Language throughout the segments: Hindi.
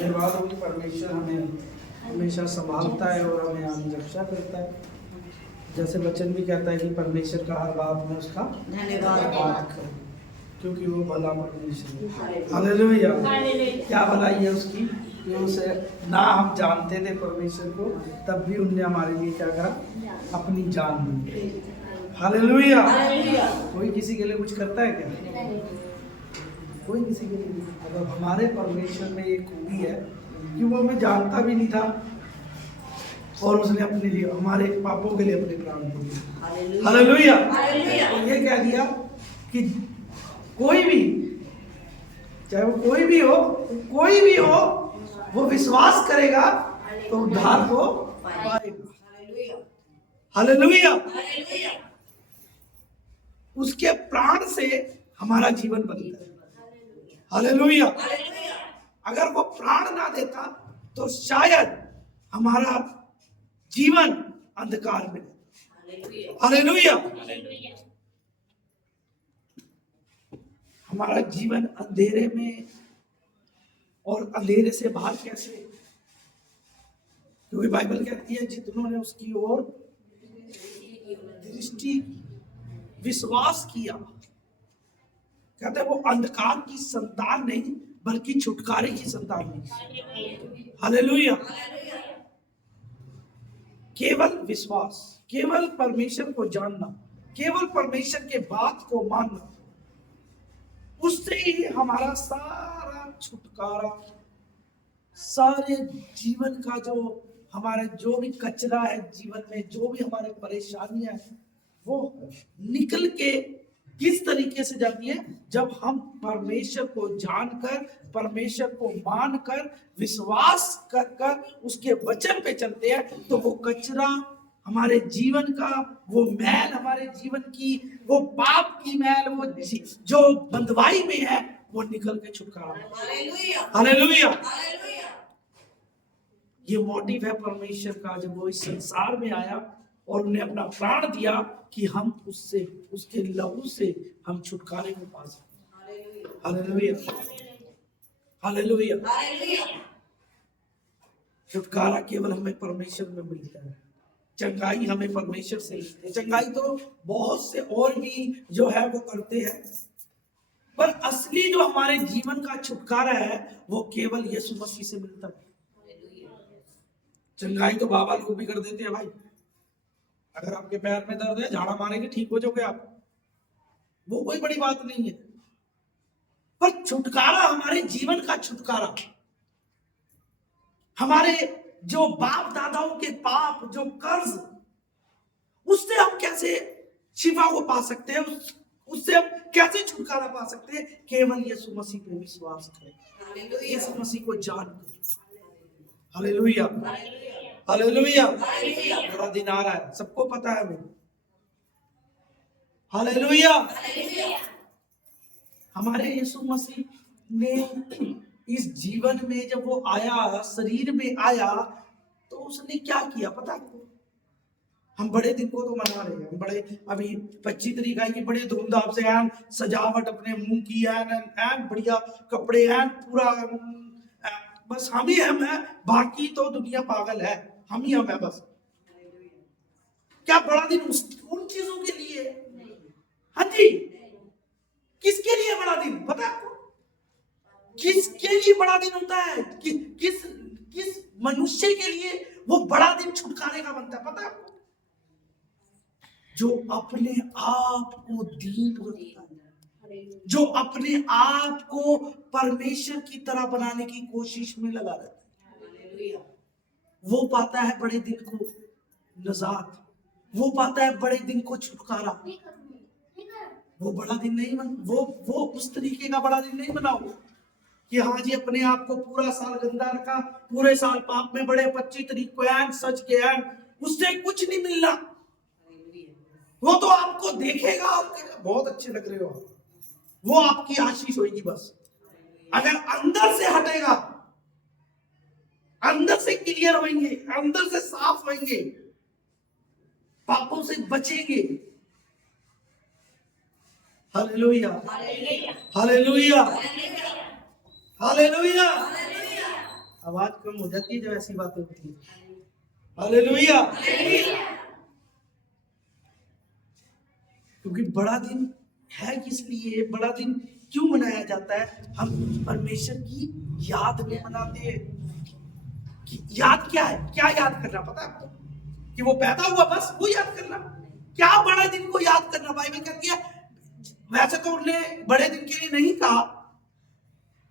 धन्यवाद हो कि परमेश्वर हमें हमेशा संभालता है और हमें आगे रक्षा करता है। जैसे वचन भी कहता है कि परमेश्वर का हर बात में उसका धन्यवाद करें, क्योंकि वो भला परमेश्वर है। हालेलुया। क्या भलाई है उसकी कि उसे ना हम जानते थे परमेश्वर को, तब भी उनने हमारे लिए क्या करा, अपनी जान दी। हालेलुया। कोई किसी के लिए कुछ करता है क्या? कोई किसी के लिए। मतलब हमारे परमेश्वर में एक खूबी है कि वो हमें जानता भी नहीं था और उसने अपने लिए, हमारे पापों के लिए अपने प्राण दे दिए। हालेलुया। और ये कह दिया कि कोई भी, चाहे वो कोई भी हो, वो विश्वास करेगा तो उद्धार को पाएगा। हालेलुया। उसके प्राण से हमारा जीवन बनता है। हालेलुया। अगर वो प्राण ना देता तो शायद हमारा जीवन अंधकार में। हालेलुया। हमारा जीवन अंधेरे में, और अंधेरे से बाहर कैसे? क्योंकि बाइबल कहती है जिन्होंने उसकी ओर दृष्टि विश्वास किया, कहते हैं वो अंधकार की संतान नहीं बल्कि छुटकारे की संतान नहीं। हालेलुया। केवल विश्वास, केवल परमेश्वर को जानना, केवल परमेश्वर के बात को मानना, उससे ही हमारा सारा छुटकारा, सारे जीवन का जो हमारे जो भी कचरा है जीवन में, जो भी हमारे परेशानियां हैं, वो निकल के किस तरीके से जाती है? जब हम परमेश्वर को जानकर, परमेश्वर को मानकर, विश्वास कर कर उसके वचन पे चलते हैं, तो वो कचरा हमारे जीवन का, वो मैल हमारे जीवन की, वो पाप की मैल, वो जो बंधवाई में है, वो निकल के छुटकारा। हालेलुया। ये मोटिव है परमेश्वर का, जब वो इस संसार में आया और उन्हें अपना प्राण दिया कि हम उससे, उसके लहू से हम छुटकारे को पा सकें। हालेलुया। हालेलुया। छुटकारा केवल हमें परमेश्वर में मिलता है। चंगाई हमें परमेश्वर से मिलती है। चंगाई तो बहुत से और भी जो है वो करते हैं, पर असली जो हमारे जीवन का छुटकारा है वो केवल यीशु मसीह से मिलता है। चंगाई तो बाबा लोग भी कर देते हैं भाई। अगर आपके पैर में दर्द है, झाड़ा मारेंगे, ठीक हो जाओगे आप, वो कोई बड़ी बात नहीं है। पर छुटकारा, हमारे जीवन का छुटकारा, हमारे जो बाप दादाओं के पाप, जो कर्ज, उससे हम कैसे शिफा को पा सकते हैं? उससे हम कैसे छुटकारा पा सकते हैं? केवल यीशु मसीह पे विश्वास करें, यीशु मसीह को जानकर। हालेलुया। हालेलुया। बड़ा दिन आ रहा है, सबको पता है हमें। हालेलुया। हमारे यीशु मसीह ने इस जीवन में जब वो आया, शरीर में आया, तो उसने क्या किया पता है? हम बड़े दिन को तो मना रहे हैं, बड़े अभी 25 तारीख आएगी, बड़े धूमधाम से एन सजावट अपने मुंह की, एन बढ़िया कपड़े, एन पूरा, बस हम ही हम हैं, बाकी तो दुनिया पागल है, हम ही हम हैं बस। क्या बड़ा दिन उन चीजों के लिए? हाँ जी। किसके लिए बड़ा दिन पता है आपको? किसके लिए बड़ा दिन होता है? किस मनुष्य के लिए वो बड़ा दिन छुटकारे का बनता है पता है आपको? जो अपने आप को दीन रखता है, जो अपने आप को परमेश्वर की तरह बनाने की कोशिश में लगा रहता है, वो पाता है बड़े दिन को नजात, वो पाता है बड़े दिन को छुटकारा। वो बड़ा दिन नहीं वो उस तरीके का बड़ा दिन नहीं बनाओ कि हाँ जी अपने आप को पूरा साल गंदा रखा, पूरे साल पाप में बड़े, 25 तारीख को एन सच के एन, उससे कुछ नहीं मिलना। वो तो आपको देखेगा और बहुत अच्छे लग रहे हो, वो आपकी आशीष होगी बस। अगर अंदर से हटेगा, अंदर से क्लियर होंगे, अंदर से साफ होंगे, पापों से बचेंगे। हालेलुया। हालेलुया। हालेलुया। आवाज कम हो जाती है जब ऐसी बातें होती है। हालेलुया। क्योंकि बड़ा दिन है किस लिए, बड़ा दिन क्यों मनाया जाता है? हम परमेश्वर की याद में मनाते हैं। कि याद क्या है? क्या याद करना पता है आपको? कि वो पैदा हुआ बस वो याद करना? क्या बड़े दिन को याद करना? बाइबल कहती है, वैसे तो उन्होंने बड़े दिन के लिए नहीं कहा,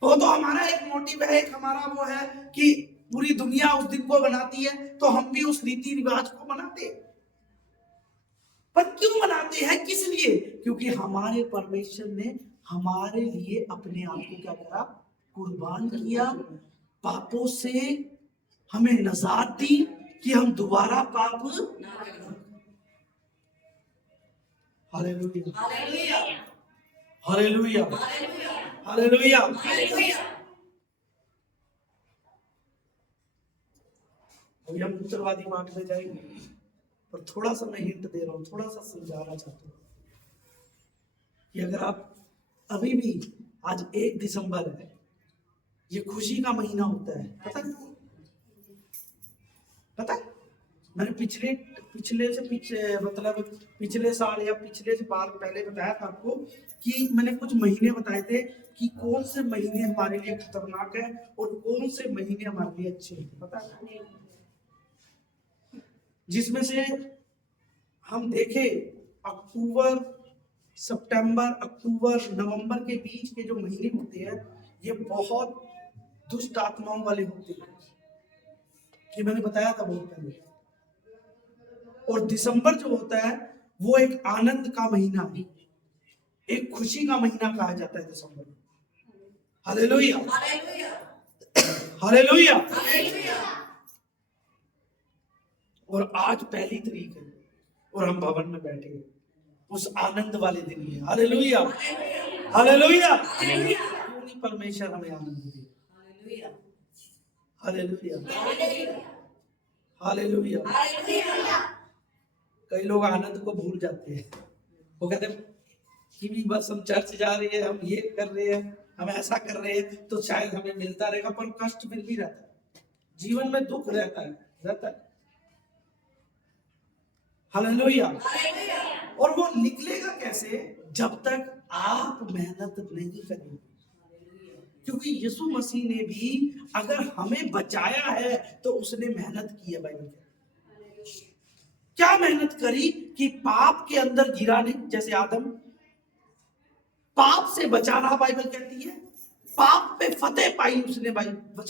वो तो हमारा एक मोटिव है, एक हमारा वो है कि पूरी दुनिया उस दिन को मनाती है, तो हम भी उस रीति रिवाज को मनाते हैं। पर क्यों मनाते हैं, किस लिए? क्योंकि हमारे परमेश्वर ने हमारे लिए अपने आप को क्या करा? कुर्बान किया। पापों से हमें नजात दी कि हम दोबारा पाप। Hallelujah, hallelujah, hallelujah. अभी हम उत्तरवादी पाठ में जाएंगे, पर थोड़ा सा मैं हिंट दे रहा हूँ, थोड़ा सा समझाना चाहता हूँ कि अगर आप अभी भी, आज 1 दिसंबर है, ये खुशी का महीना होता है, पता है? मैंने पिछले साल या पिछले से बार पहले बताया था आपको कि मैंने कुछ महीने बताए थे कि कौन से महीने हमारे लिए खतरनाक है और कौन से महीने हमारे लिए अच्छे हैं, पता है? जिसमें से हम देखें, सितंबर, अक्टूबर, नवंबर के बीच के जो महीने होते हैं, ये बहुत दुष्ट आत्माओं वाले होते हैं, कि मैंने बताया था बहुत पहले। और दिसंबर जो होता है वो एक आनंद का महीना है, एक खुशी का महीना कहा जाता है दिसंबर। Hallelujah, hallelujah. और आज 1 तारीख है और हम भवन में बैठे हैं उस आनंद वाले दिन में। Hallelujah, hallelujah. क्यों नहीं परमेश्वर हमें आनंद दे? Hallelujah, hallelujah. कई लोग आनंद को भूल जाते हैं, वो कहते हैं कि भी बस हम चर्च जा रहे हैं, हम ये कर रहे हैं, हम ऐसा कर रहे हैं, तो शायद हमें मिलता रहेगा, पर कष्ट फिर भी रहता है, जीवन में दुख रहता है। हालेलुया। और वो निकलेगा कैसे? जब तक आप मेहनत नहीं करेंगे। क्योंकि यीशु मसीह ने भी अगर हमें बचाया है तो उसने मेहनत की है। बाइबल क्या मेहनत करी? कि पाप के अंदर गिराने, जैसे आदम पाप से बचाना, बाइबल कहती है पाप पे फतेह पाई उसने। बाइबल